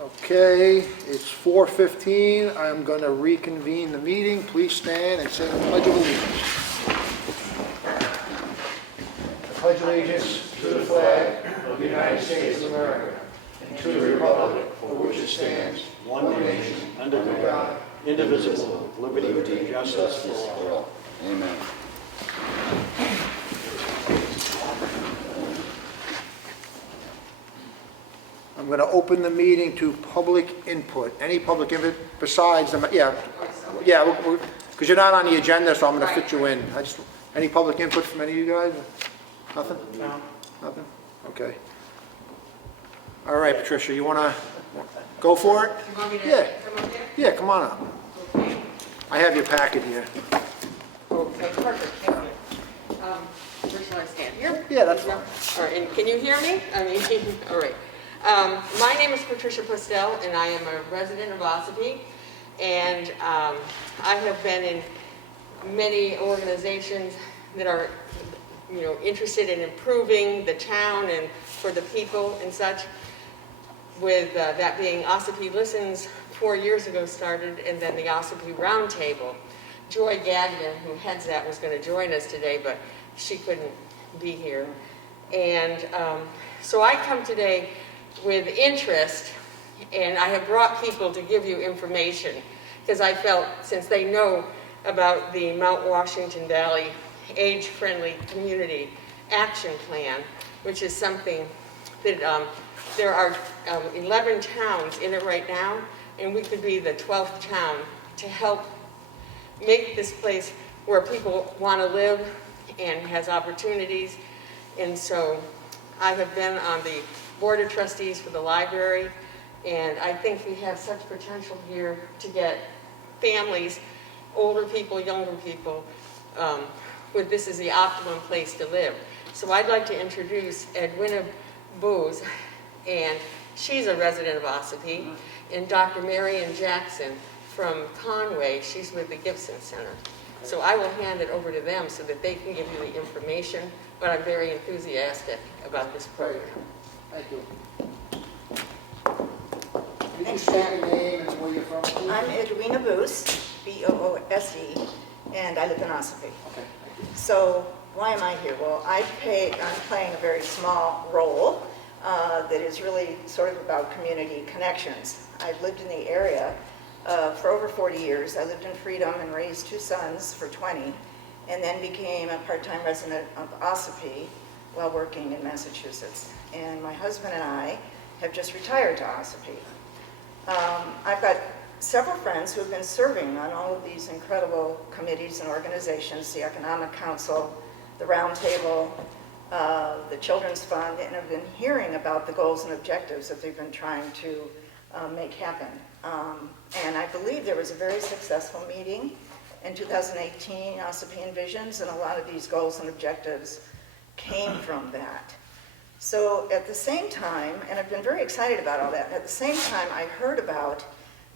Okay, it's 4:15. I'm going to reconvene the meeting. Please stand and say the Pledge of Allegiance. I pledge allegiance to the flag of the United States of America and to the republic for which it stands, one nation, under God, indivisible, with liberty and justice for all. Amen. I'm going to open the meeting to public input. Any public input besides the, because you're not on the agenda, so I'm going to fit you in. Any public input from any of you guys? Nothing? No. Nothing? Okay. All right, Patricia, you want to go for it? You want me to come up there? Yeah, come on up. Okay. I have your packet here. Okay, perfect, thank you. Where shall I stand? Here? Yeah, that's fine. All right, and can you hear me? I mean, all right. My name is Patricia Postel, and I am a resident of Ossipee. And I have been in many organizations that are, interested in improving the town and for the people and such. With that being Ossipee Listens 4 years ago started, and then the Ossipee Roundtable. Joy Gagnon, who heads that, was going to join us today, but she couldn't be here. And so I come today with interest, and I have brought people to give you information, because I felt, since they know about the Mount Washington Valley Age-Friendly Community Action Plan, which is something that there are 11 towns in it right now, and we could be the 12th town to help make this place where people want to live and has opportunities. And so I have been on the board of trustees for the library, and I think we have such potential here to get families, older people, younger people, with this is the optimum place to live. So I'd like to introduce Edwina Booz, and she's a resident of Ossipee, and Dr. Marion Jackson from Conway, she's with the Gibson Center. So I will hand it over to them so that they can give you the information, but I'm very enthusiastic about this program. Thank you. Can you state your name and where you're from, please? I'm Edwina Boose, B-O-O-S-E, and I live in Ossipee. Okay. So why am I here? Well, I'm playing a very small role that is really sort of about community connections. I've lived in the area for over 40 years. I lived in Freedom and raised 2 sons for 20, and then became a part-time resident of Ossipee while working in Massachusetts. And my husband and I have just retired to Ossipee. I've got several friends who have been serving on all of these incredible committees and organizations, the Economic Council, the Roundtable, the Children's Fund, and have been hearing about the goals and objectives that they've been trying to make happen. And I believe there was a very successful meeting in 2018, Ossipee Envisions, and a lot of these goals and objectives came from that. So at the same time, and I've been very excited about all that, at the same time I heard about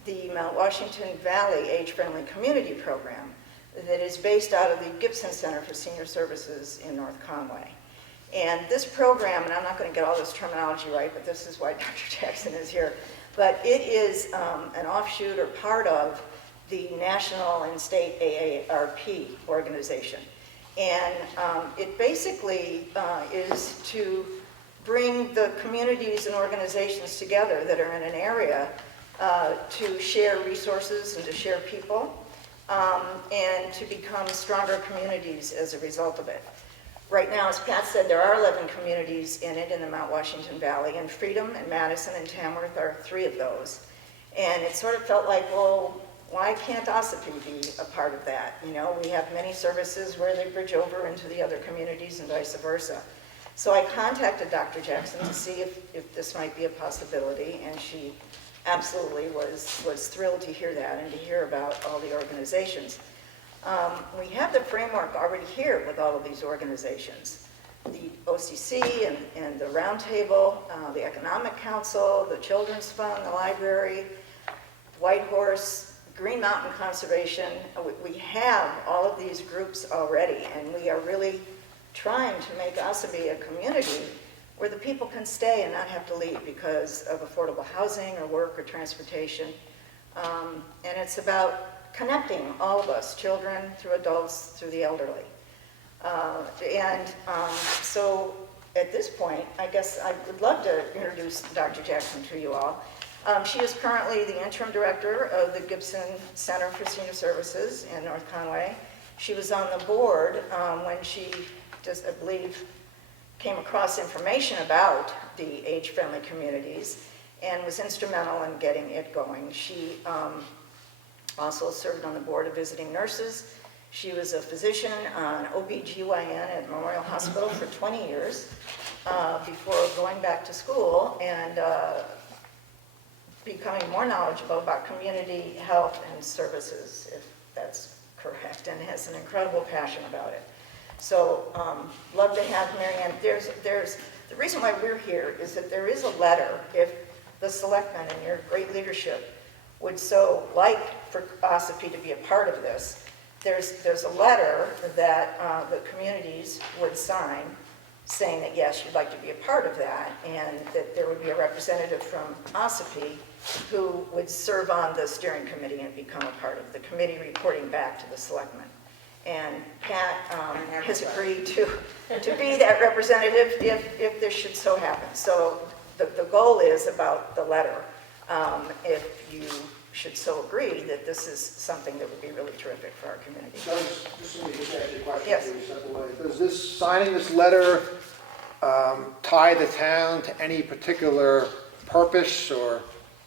the Mount Washington Valley Age-Friendly Community Program that is based out of the Gibson Center for Senior Services in North Conway. And this program, and I'm not going to get all this terminology right, but this is why Dr. Jackson is here, but it is an offshoot or part of the national and state AARP organization. And it basically is to bring the communities and organizations together that are in an area to share resources and to share people and to become stronger communities as a result of it. Right now, as Pat said, there are 11 communities in it in the Mount Washington Valley, and Freedom and Madison and Tamworth are 3 of those. And it sort of felt like, well, why can't Ossipee be a part of that? You know, we have many services where they bridge over into the other communities and vice versa. So I contacted Dr. Jackson to see if this might be a possibility, and she absolutely was thrilled to hear that and to hear about all the organizations. We have the framework already here with all of these organizations. The OCC and the Roundtable, the Economic Council, the Children's Fund, the Library, Whitehorse, Green Mountain Conservation. We have all of these groups already, and we are really trying to make Ossipee a community where the people can stay and not have to leave because of affordable housing or work or transportation. And it's about connecting all of us, children through adults, through the elderly. So at this point, I guess I would love to introduce Dr. Jackson to you all. She is currently the interim director of the Gibson Center for Senior Services in North Conway. She was on the board when she just, I believe, came across information about the age-friendly communities and was instrumental in getting it going. She also served on the board of visiting nurses. She was a physician on OB/GYN at Memorial Hospital for 20 years before going back to school and becoming more knowledgeable about community health and services, if that's correct, and has an incredible passion about it. So, love to have Marianne. The reason why we're here is that there is a letter, if the selectmen and your great leadership would so like for Ossipee to be a part of this, there's a letter that the communities would sign saying that yes, you'd like to be a part of that, and that there would be a representative from Ossipee who would serve on the steering committee and become a part of the committee reporting back to the selectmen. And Pat has agreed to be that representative if this should so happen. So the goal is about the letter, if you should so agree that this is something that would be really terrific for our community. So just let me just ask you a question. Yes. Please, step away. Does this, signing this letter tie the town to any particular purpose or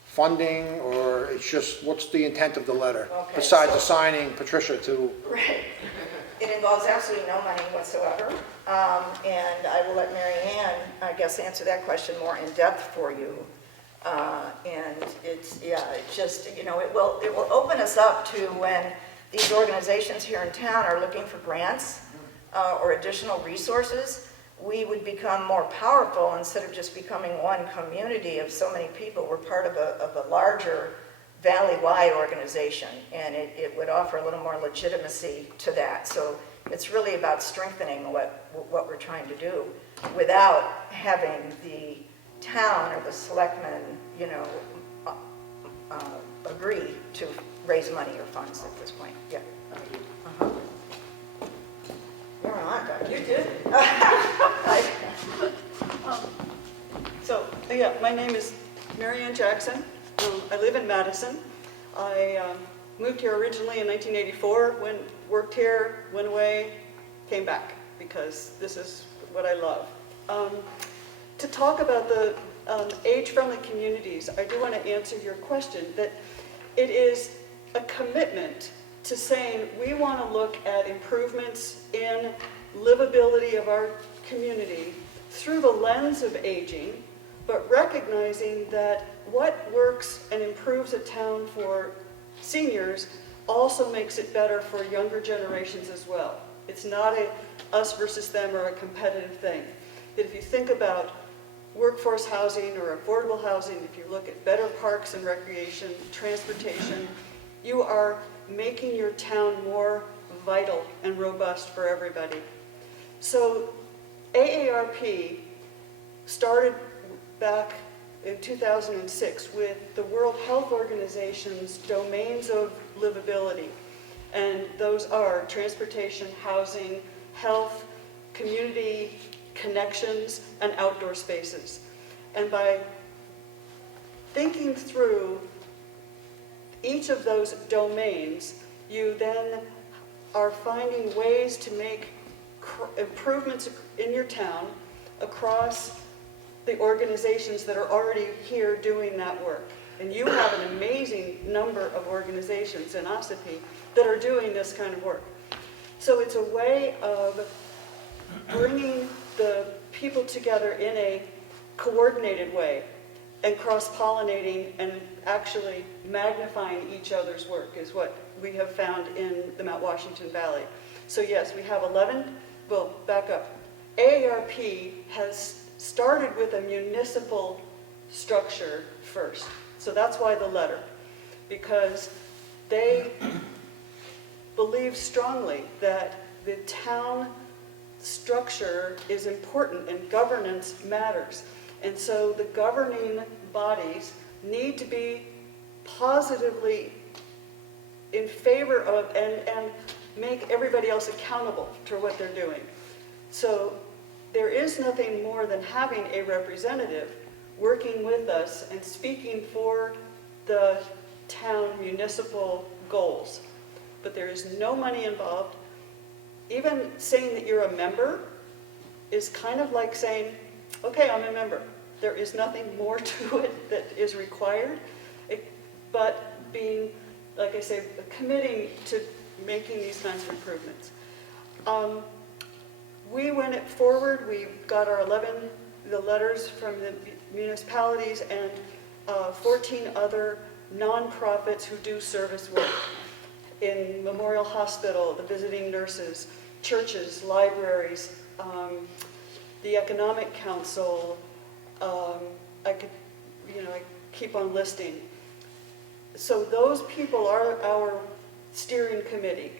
funding, or it's just, what's the intent of the letter? Okay, Besides so- assigning Patricia to, Right. It involves absolutely no money whatsoever. And I will let Mary Ann, I guess, answer that question more in depth for you. And it's just, it will open us up to when these organizations here in town are looking for grants or additional resources, we would become more powerful instead of just becoming one community of so many people. We're part of a larger valley-wide organization, and it would offer a little more legitimacy to that. So it's really about strengthening what we're trying to do without having the town or the selectmen, agree to raise money or funds at this point. Yeah. You're on, Doug. You did. My name is Marianne Jackson. I live in Madison. I moved here originally in 1984, worked here, went away, came back, because this is what I love. To talk about the age-friendly communities, I do want to answer your question that it is a commitment to saying we want to look at improvements in livability of our community through the lens of aging, but recognizing that what works and improves a town for seniors also makes it better for younger generations as well. It's not a us versus them or a competitive thing. That if you think about workforce housing or affordable housing, if you look at better parks and recreation, transportation, you are making your town more vital and robust for everybody. So AARP started back in 2006 with the World Health Organization's domains of livability. And those are transportation, housing, health, community connections, and outdoor spaces. And by thinking through each of those domains, you then are finding ways to make improvements in your town across the organizations that are already here doing that work. And you have an amazing number of organizations in Ossipee that are doing this kind of work. So it's a way of bringing the people together in a coordinated way and cross-pollinating and actually magnifying each other's work is what we have found in the Mount Washington Valley. So yes, we have 11, well, back up. AARP has started with a municipal structure first. So that's why the letter, because they believe strongly that the town structure is important and governance matters. And so the governing bodies need to be positively in favor of and make everybody else accountable for what they're doing. So there is nothing more than having a representative working with us and speaking for the town municipal goals. But there is no money involved. Even saying that you're a member is kind of like saying, okay, I'm a member. There is nothing more to it that is required, but being, like I say, committing to making these kinds of improvements. We went it forward. We got our the letters from the municipalities and 14 other nonprofits who do service work in Memorial Hospital, the visiting nurses, churches, libraries, the Economic Council. I keep on listing. So those people are our steering committee,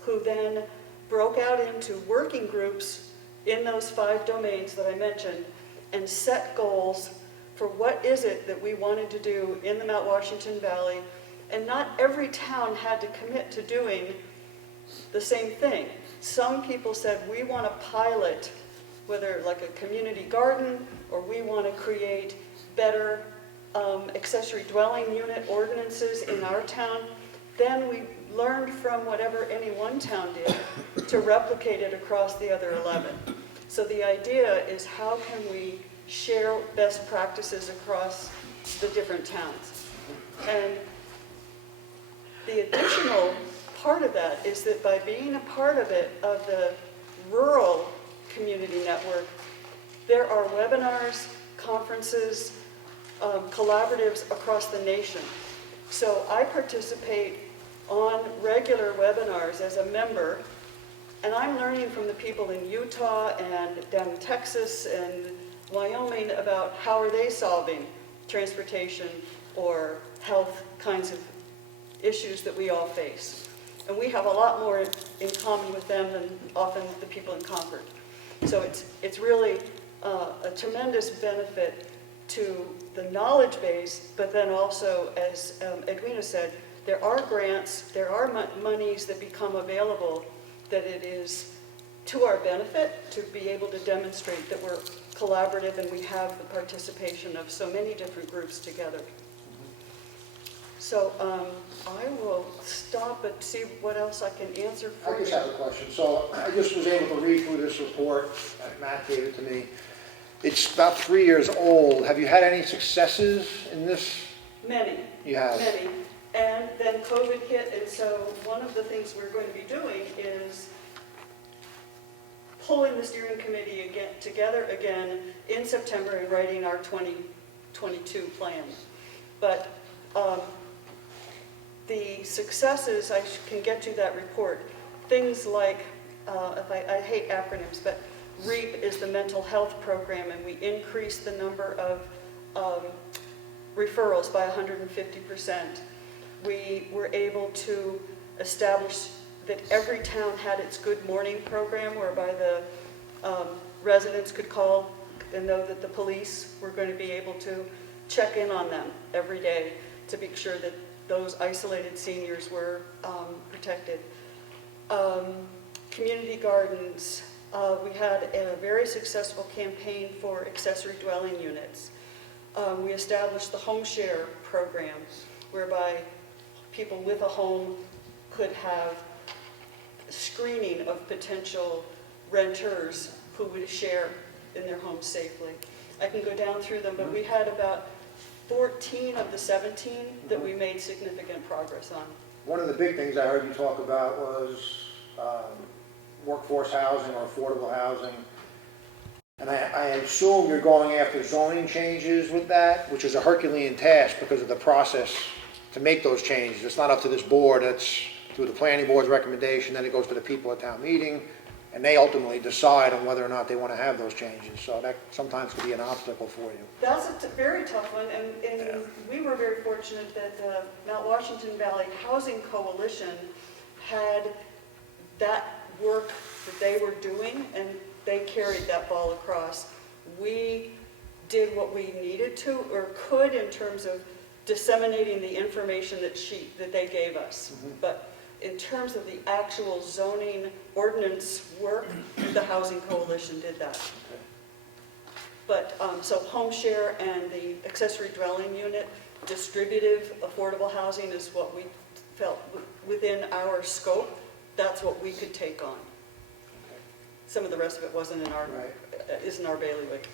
who then broke out into working groups in those 5 domains that I mentioned and set goals for what is it that we wanted to do in the Mount Washington Valley. And not every town had to commit to doing the same thing. Some people said, we want to pilot, whether like a community garden, or we want to create better accessory dwelling unit ordinances in our town. Then we learned from whatever any one town did to replicate it across the other 11. So the idea is, how can we share best practices across the different towns? And the additional part of that is that by being a part of it, of the rural community network, there are webinars, conferences, collaboratives across the nation. So I participate on regular webinars as a member, and I'm learning from the people in Utah and down in Texas and Wyoming about how are they solving transportation or health kinds of issues that we all face. And we have a lot more in common with them than often the people in Concord. So it's really a tremendous benefit to the knowledge base, but then also, as Edwina said, there are grants, there are monies that become available that it is to our benefit to be able to demonstrate that we're collaborative and we have the participation of so many different groups together. So I will stop and see what else I can answer for you. I just have a question. So I just was able to read through this report that Matt gave it to me. It's about 3 years old. Have you had any successes in this? Many. You have? Many. And then COVID hit, and so one of the things we're going to be doing is pulling the steering committee together again in September and writing our 2022 plan. But the successes, I can get to that report. Things like, I hate acronyms, but REAP is the mental health program, and we increased the number of referrals by 150%. We were able to establish that every town had its Good Morning program, whereby the residents could call and know that the police were going to be able to check in on them every day to make sure that those isolated seniors were protected. Community gardens. We had a very successful campaign for accessory dwelling units. We established the home share program, whereby people with a home could have screening of potential renters who would share in their homes safely. I can go down through them, but we had about 14 of the 17 that we made significant progress on. One of the big things I heard you talk about was workforce housing or affordable housing. And I assume you're going after zoning changes with that, which is a Herculean task because of the process to make those changes. It's not up to this board, it's through the planning board's recommendation, then it goes to the people at town meeting, and they ultimately decide on whether or not they want to have those changes. So that sometimes could be an obstacle for you. That's a very tough one, and we were very fortunate that the Mount Washington Valley Housing Coalition had that work that they were doing, and they carried that ball across. We did what we needed to or could in terms of disseminating the information that they gave us. But in terms of the actual zoning ordinance work, the Housing Coalition did that. But, so home share and the accessory dwelling unit, distributive affordable housing is what we felt within our scope. That's what we could take on. Some of the rest of it wasn't in our, isn't our bailiwick. Do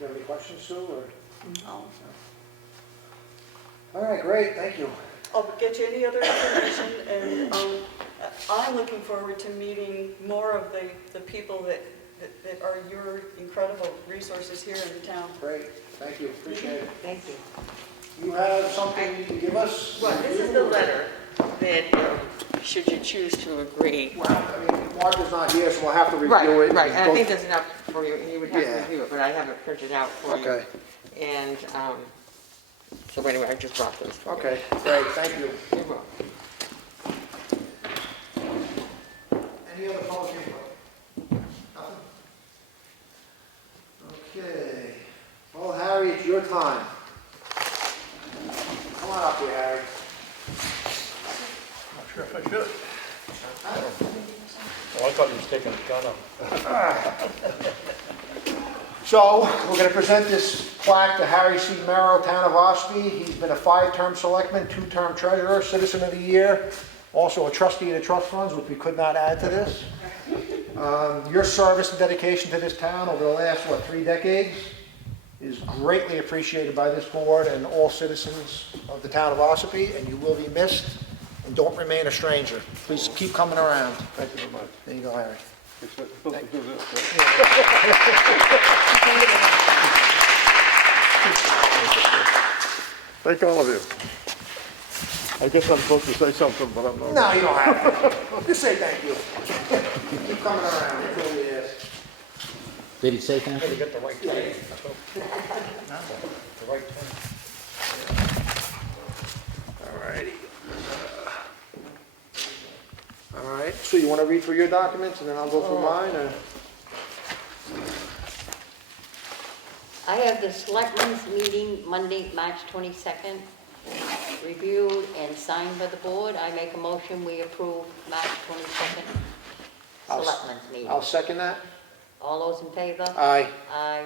you have any questions, Sue, or? No. All right, great, thank you. I'll get you any other information, and I'm looking forward to meeting more of the people that are your incredible resources here in the town. Great, thank you, appreciate it. Thank you. You have something to give us? Well, this is the letter that, should you choose to agree. Well, I mean, Martha's not here, so we'll have to review it. Right, and I Go- think that's enough for you, you would have to Yeah. review it, but I have it printed out for you. Okay, And, so anyway, I just brought this. for you. okay, great, thank you. You're welcome. Any other public input? Nothing? Okay. Well, Harry, it's your time. Come on up here, Harry. Not sure if I should. Oh, I thought he was taking a gun up. So, we're going to present this plaque to Harry C. Merrow, Town of Osbee. He's been a 5-term selectman, 2-term treasurer, citizen of the year, also a trustee of the trust funds, which we could not add to this. Your service and dedication to this town over the last, 3 decades is greatly appreciated by this board and all citizens of the town of Ossipee, and you will be missed, and don't remain a stranger. Please keep coming around. Thank you very much. There you go, Harry. You're supposed to do this, right? Thank all of you. I guess I'm supposed to say something, but I'm not. No, you don't have to. Just say thank you. Keep coming around, that's all we ask. Did he say thank Gotta you? get the right thing. The right thing. All righty. All right, so you want to read through your documents and then I'll go through mine, or? I have the Selectmen's meeting Monday, March 22nd, reviewed and signed by the board. I make a motion, we approve March 22nd I'll- Selectmen's meeting. I'll second that. All those in favor? Aye. Aye.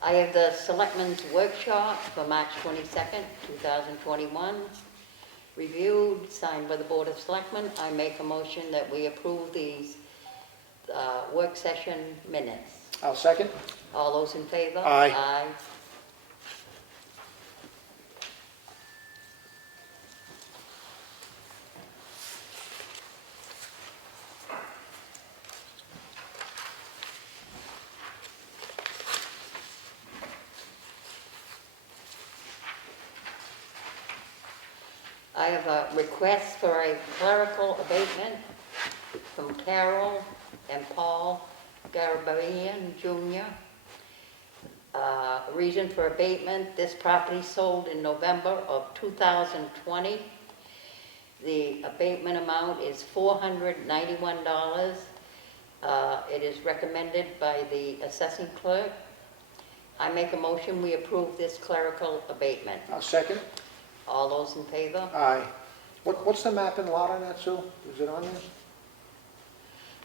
I have the Selectmen's workshop for March 22nd, 2021, reviewed, signed by the Board of Selectmen. I make a motion that we approve these work session minutes. I'll second. All those in favor? Aye. Aye. I have a request for a clerical abatement from Carol and Paul Garabarian Jr. Reason for abatement, this property sold in November of 2020. The abatement amount is $491. It is recommended by the assessing clerk. I make a motion, we approve this clerical abatement. I'll second. All those in favor? Aye. What's the map and lot on that, Sue? Is it on this?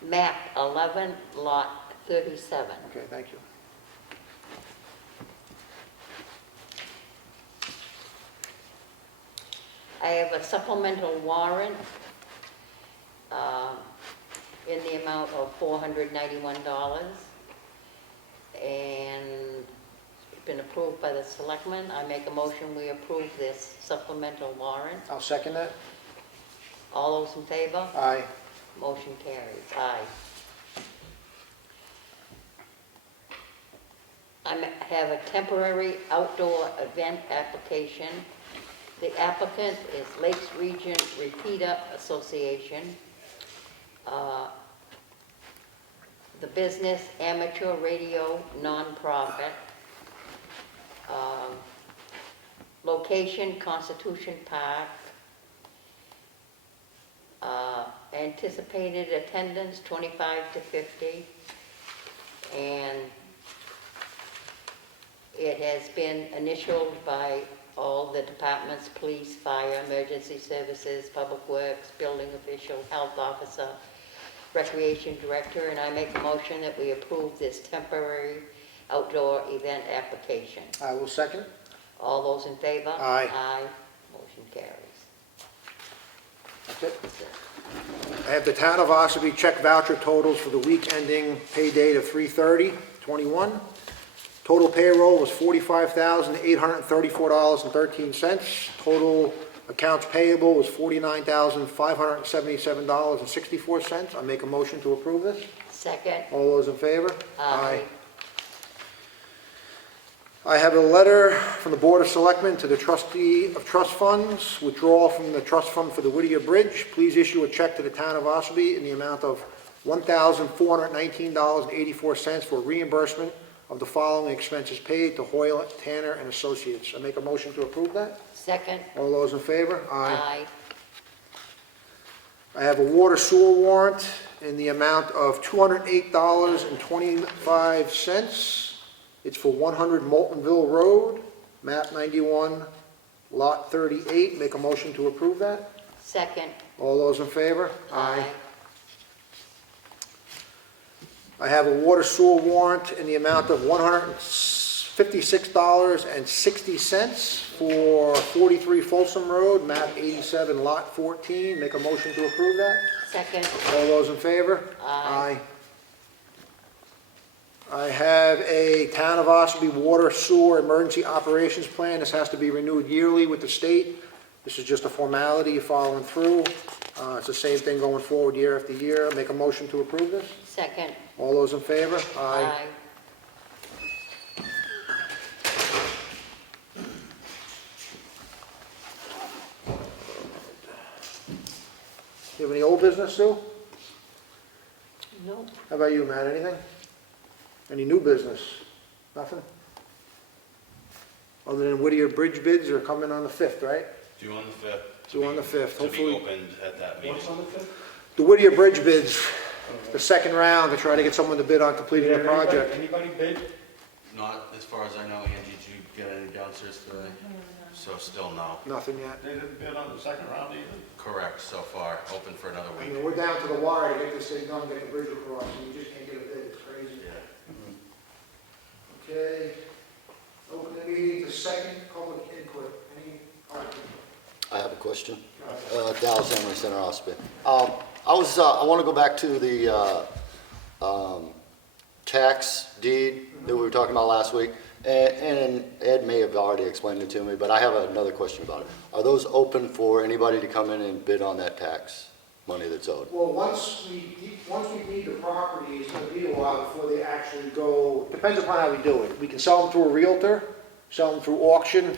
Map 11, lot 37. Okay, thank you. I have a supplemental warrant in the amount of $491. And it's been approved by the selectmen. I make a motion, we approve this supplemental warrant. I'll second that. All those in favor? Aye. Motion carries. Aye. I have a temporary outdoor event application. The applicant is Lakes Region Repeater Association. The business amateur radio nonprofit. Location Constitution Park. Anticipated attendance, 25 to 50. And it has been initialed by all the departments, police, fire, emergency services, public works, building official, health officer, recreation director, and I make a motion that we approve this temporary outdoor event application. I will second. All those in favor? Aye. Aye. Motion carries. That's it. I have the Town of Ossipee check voucher totals for the week ending pay date of 3/30/21. Total payroll was $45,834.13. Total accounts payable was $49,577.64. I make a motion to approve this. Second. All those in favor? Aye. I have a letter from the Board of Selectmen to the trustee of trust funds, withdrawal from the trust fund for the Whittier Bridge. Please issue a check to the Town of Osbee in the amount of $1,419.84 for reimbursement of the following expenses paid to Hoyle, Tanner, and Associates. I make a motion to approve that. Second. All those in favor? Aye. I have a water sewer warrant in the amount of $208.25. It's for 100 Moultonville Road, map 91, lot 38. Make a motion to approve that. Second. All those in favor? Aye. I have a water sewer warrant in the amount of $156.60 for 43 Folsom Road, map 87, lot 14. Make a motion to approve that. Second. All those in favor? Aye. I have a Town of Osbee water sewer emergency operations plan. This has to be renewed yearly with the state. This is just a formality following through. It's the same thing going forward year after year. Make a motion to approve this. Second. All those in favor? Aye. You have any old business, Sue? No. How about you, Matt? Anything? Any new business? Nothing? Other than Whittier Bridge bids are coming on the 5th, right? Due on the 5th. Due on the 5th, To hopefully. be opened at that meeting. The Whittier Bridge bids, the second round to try to get someone to bid on completing the project. Anybody bid? Not as far as I know. Angie, did you get any downstairs today? So still no. Nothing yet. They didn't bid on the second round either? Correct, so far. Open for another I week. mean, we're down to the wire to get this thing done, get a bridge across, and you just can't get a bid. It's crazy. Yeah. Okay. Open the meeting to second public input. Any argument? I have a question. Dallas Emory Center, Osbee. I want to go back to the tax deed that we were talking about last week. And Ed may have already explained it to me, but I have another question about it. Are those open for anybody to come in and bid on that tax money that's owed? Well, once we deed the property, it's gonna be a while before they actually go, depends upon how we do it. We can sell them through a realtor, sell them through auction.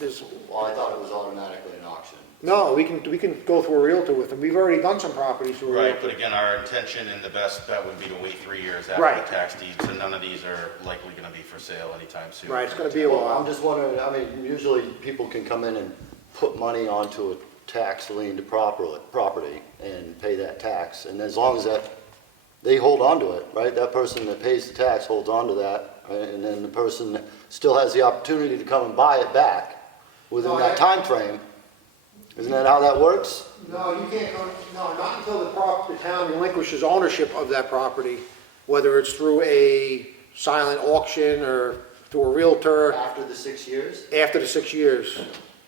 There's, Well, I thought it was automatically an auction. no, we can go through a realtor with them. We've already done some properties through a Right, realtor. but again, our intention and the best bet would be to wait 3 years after Right. the tax deed, so none of these are likely gonna be for sale anytime soon. Right, it's gonna be a Well, I'm while. just wondering, I mean, usually people can come in and put money onto a tax lien to property and pay that tax, and as long as that, they hold on to it, right? That person that pays the tax holds on to that, right? And then the person still has the opportunity to come and buy it back within that time frame. Isn't that how that works? No, you can't, no, not until the town relinquishes ownership of that property, whether it's through a silent auction or through a realtor, After the 6 years? after the 6 years.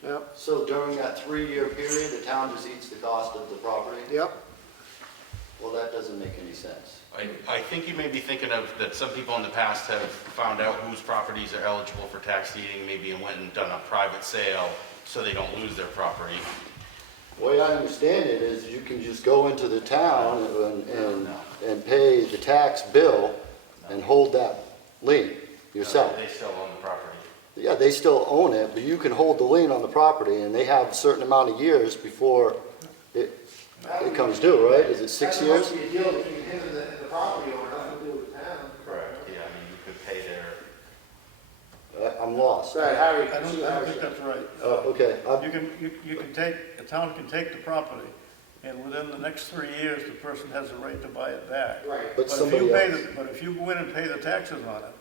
Yep, So during that 3-year period, the town just eats the cost of the property? yep. Well, that doesn't make any sense. I think you may be thinking of that some people in the past have found out whose properties are eligible for tax deeding, maybe and went and done a private sale so they don't lose their property. The way I understand it is you can just go into the town and pay the tax bill and hold that lien yourself. They still own the property. Yeah, they still own it, but you can hold the lien on the property and they have a certain amount of years before it comes due, right? Is it 6 years? That must be a deal between him and the property owner, nothing to do with the town. Correct. Yeah, I mean, you could pay their, I'm lost. Right, Harry. I don't think that's right. Okay, You can take, the town can take the property, and within the next 3 years, the person has the right to buy it back. Right. But But if somebody you pay else, but if you go in and pay the taxes on it,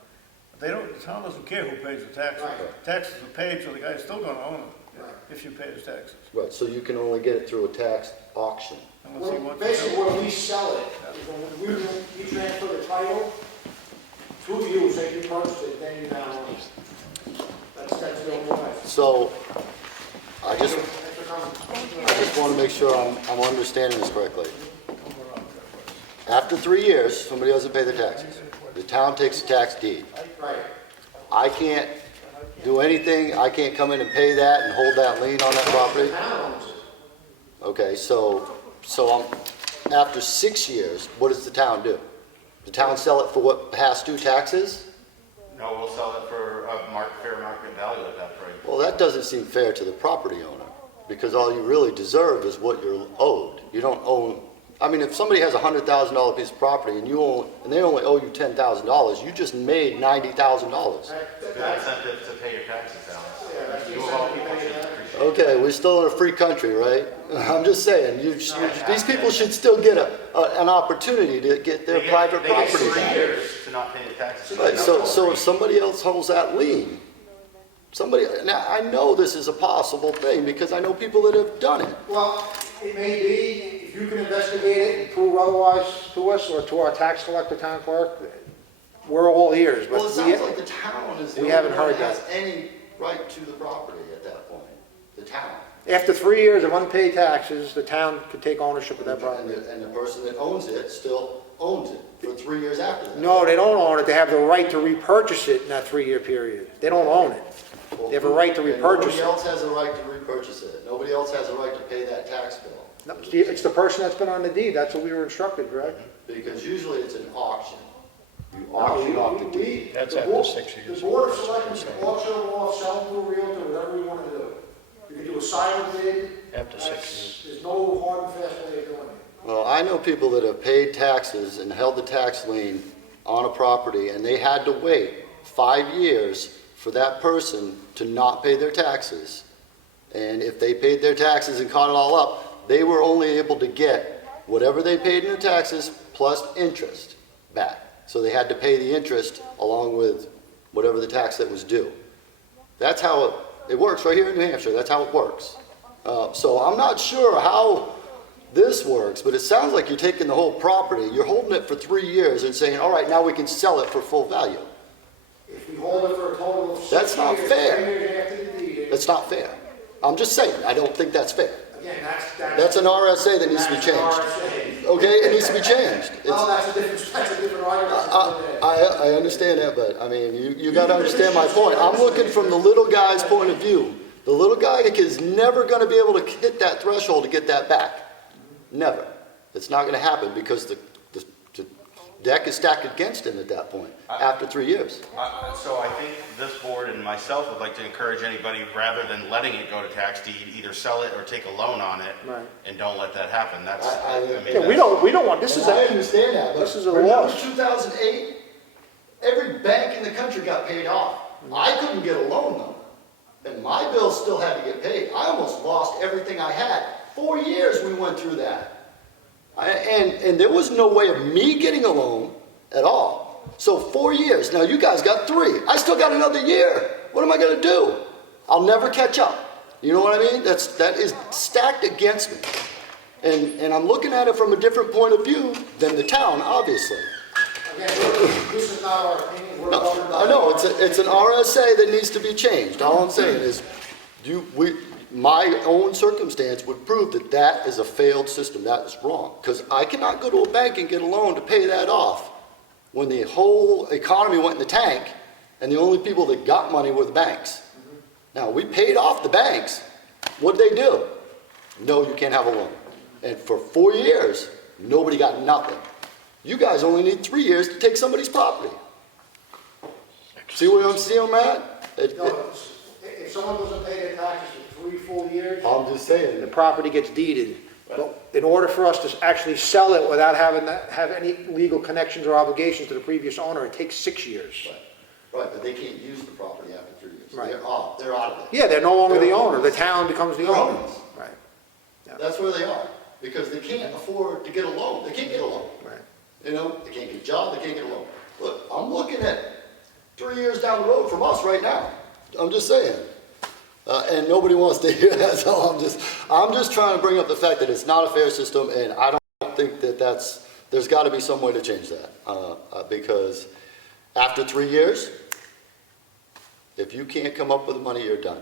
the town doesn't care who pays the taxes. Right. Taxes are paid, so the guy's still gonna own it, Right. if you pay his taxes. right, so you can only get it through a tax auction. Unless he Well, wants basically, to. when we sell it, when we transfer the title to you, say you purchase it, then you now own it. That's the only way. So, I just Thanks for coming. want to make sure I'm understanding this correctly. After 3 years, somebody doesn't pay their taxes. The town takes a tax deed. Right. I can't do anything, I can't come in and pay that and hold that lien on that property? The town owns it. Okay, so after 6 years, what does the town do? The town sell it for what, past due taxes? No, we'll sell it for a fair market value at that price. Well, that doesn't seem fair to the property owner, because all you really deserve is what you're owed. You don't own, I mean, if somebody has a $100,000 piece of property and they only owe you $10,000, you just made $90,000. It's a good incentive to pay your taxes, Alex. You of all people should appreciate it. Okay, we're still in a free country, right? I'm just saying, these people should still get an opportunity to get their private property They get 3 back. years to not pay the taxes. Right, so if somebody else holds that lien, now, I know this is a possible thing, because I know people that have done it. Well, it may be, if you can investigate it and prove otherwise to us or to our tax collector, town clerk, we're all ears. But Well, it sounds like the town is the we only haven't one heard that has that. any right to the property at that point, the town. After 3 years of unpaid taxes, the town could take ownership of that property. And the person that owns it still owns it for 3 years after that. No, they don't own it. They have the right to repurchase it in that 3-year period. They don't own it. They have a right to And repurchase Nobody it. else has a right to repurchase it. Nobody else has a right to pay that tax bill. No, it's the person that's been on the deed. That's what we were instructed, correct? Because usually it's an auction. You auction off the deed. That's the after board- 6 years. The board of selectmen can auction them off, sell them to a realtor, whatever you want to do. You can do a silent bid. After 6 That's- There's no hard and fast way of doing it. Well, I know people that have paid taxes and held the tax lien on a property, and they had to wait 5 years for that person to not pay their taxes. And if they paid their taxes and caught it all up, they were only able to get whatever they paid in their taxes plus interest back. So they had to pay the interest along with whatever the tax that was due. That's how it works right here in New Hampshire. That's how it works. So I'm not sure how this works, but it sounds like you're taking the whole property, you're holding it for 3 years and saying, all right, now we can sell it for full value. If we hold it for a total of 6 years. That's not fair. 10 years after the deed. That's not fair. I'm just saying, I don't think that's fair. Again, That's an RSA that needs to be that's an changed. RSA. Okay, it needs to be changed. Well, It's, that's a different argument. I understand that, but I mean, you gotta understand my point. I'm looking from the little guy's point of view. The little guy is never gonna be able to hit that threshold to get that back. Never. It's not gonna happen because the deck is stacked against him at that point, after 3 years. So I think this board and myself would like to encourage anybody, rather than letting it go to tax deed, either sell it or take a loan on it. Right. And don't let that happen. That's, I- I mean, Yeah, we that's- don't want, this is, And I understand that, but this is a remember loss. 2008? Every bank in the country got paid off. I couldn't get a loan though, and my bills still had to get paid. I almost lost everything I had. 4 years we went through that. And there was no way of me getting a loan at all. So 4 years. Now you guys got 3. I still got another year. What am I going to do? I'll never catch up. You know what I mean? That is stacked against me. And I'm looking at it from a different point of view than the town, obviously. Again, this is not our opinion. We're No, talking about- I know, it's an RSA that needs to be changed. All I'm saying is, my own circumstance would prove that that is a failed system, that is wrong. Because I cannot go to a bank and get a loan to pay that off when the whole economy went in the tank and the only people that got money were the banks. Now, we paid off the banks. What'd they do? No, you can't have a loan. And for 4 years, nobody got nothing. You guys only need 3 years to take somebody's property. See what I'm seeing, Matt? No, if someone doesn't pay their taxes for 3 full years, I'm just the saying, property gets deeded. But in order for us to actually sell it without having to have any legal connections or obligations to the previous owner, it takes 6 years. right, but they can't use the property after 3 years. Right. They're out of it. Yeah, they're no longer the They're owner. The owners. town becomes the They're owner. owners. Right. That's where they are. because they can't afford to get a loan. They can't get a loan. Right. You know, they can't get a job, they can't get a loan. Look, I'm looking at 3 years down the road from us right now. I'm just saying. And nobody wants to hear that, so I'm just trying to bring up the fact that it's not a fair system, and I don't think that there's got to be some way to change that. Because after 3 years, if you can't come up with the money, you're done.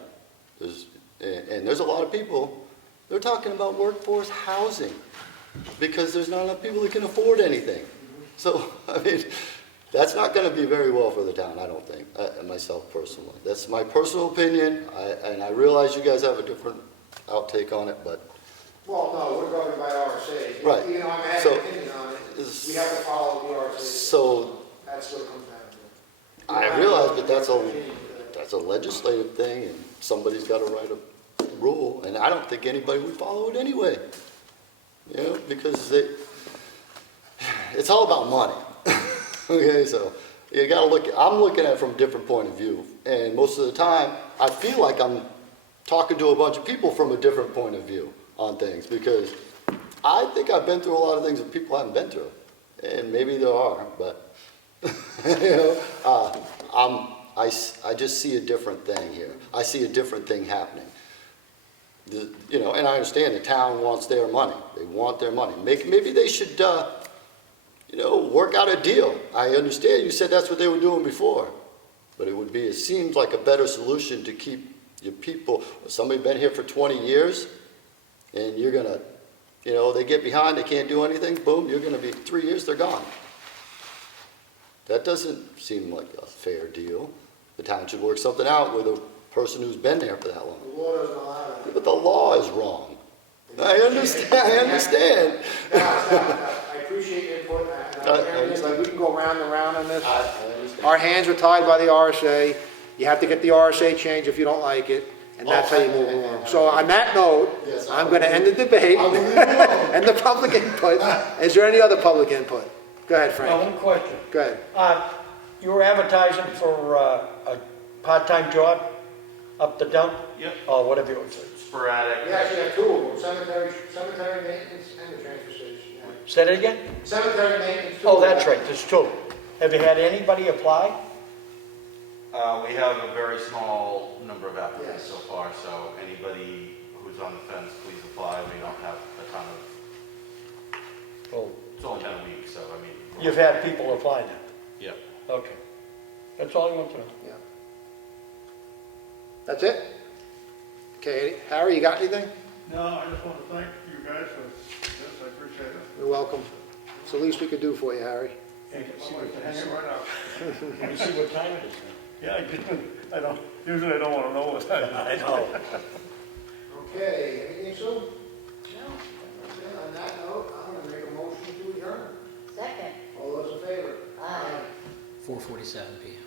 There's a lot of people, they're talking about workforce housing because there's not enough people that can afford anything. So, I mean, that's not going to be very well for the town, I don't think, myself personally. That's my personal opinion, and I realize you guys have a different outtake on it, but. Well, no, we're governed by RSA. Right. Even though I'm having an opinion on it, we have to follow the RSA. So, That's what it comes down to. I realize that that's a legislative thing, and somebody's got to write a rule, and I don't think anybody would follow it anyway. You know, because it's all about money. Okay, so you got to I'm looking at it from a different point of view, and most of the time, I feel like I'm talking to a bunch of people from a different point of view on things, because I think I've been through a lot of things that people haven't been through, and maybe there are, but you know, I just see a different thing here. I see a different thing happening. You know, and I understand the town wants their money. They want their money. Maybe they should, you know, work out a deal. I understand you said that's what they were doing before, but it seems like a better solution to keep your people. Somebody been here for 20 years, and you're gonna, you know, they get behind, they can't do anything. Boom, you're gonna be 3 years, they're gone. That doesn't seem like a fair deal. The town should work something out with a person who's been there for that long. The law doesn't allow that. But the law is wrong. I understand. I appreciate your input. understand. We can go round and round on this. I understand. Our hands are tied by the RSA. You have to get the RSA changed if you don't like it, and that's how you move along. So on that note, Yes, I'm going to end the debate I will leave it alone. and the public input. Is there any other public input? Go ahead, Frank. One question. Go ahead. You were advertising for a part-time job up the dump? Yep. Or whatever you would say. Sporadic. We actually have two of them, cemetery maintenance and the transfer station. Yeah. Say that again? Cemetery maintenance. two Oh, of that's them. right, there's two. Have you had anybody apply? We have a very small number of applicants Yes. so far, so anybody who's on the fence, please apply. We don't have a ton of, Oh, it's only 10 weeks, so I mean. you've had people apply now? Yep. Okay. That's all I want to know. Yeah. That's it? Okay, Harry, you got anything? No, I just want to thank you guys for this, I appreciate it. You're welcome. It's the least we could do for you, Harry. You can see I'd like to hang it what, right out. you can see what time it is Yeah, I don't, usually I don't want to know what that is. now. I know. Okay, anything, Sue? No. Okay, on that note, I'm gonna make a motion to adjourn. Second. All those in favor? Aye. 4:47 PM.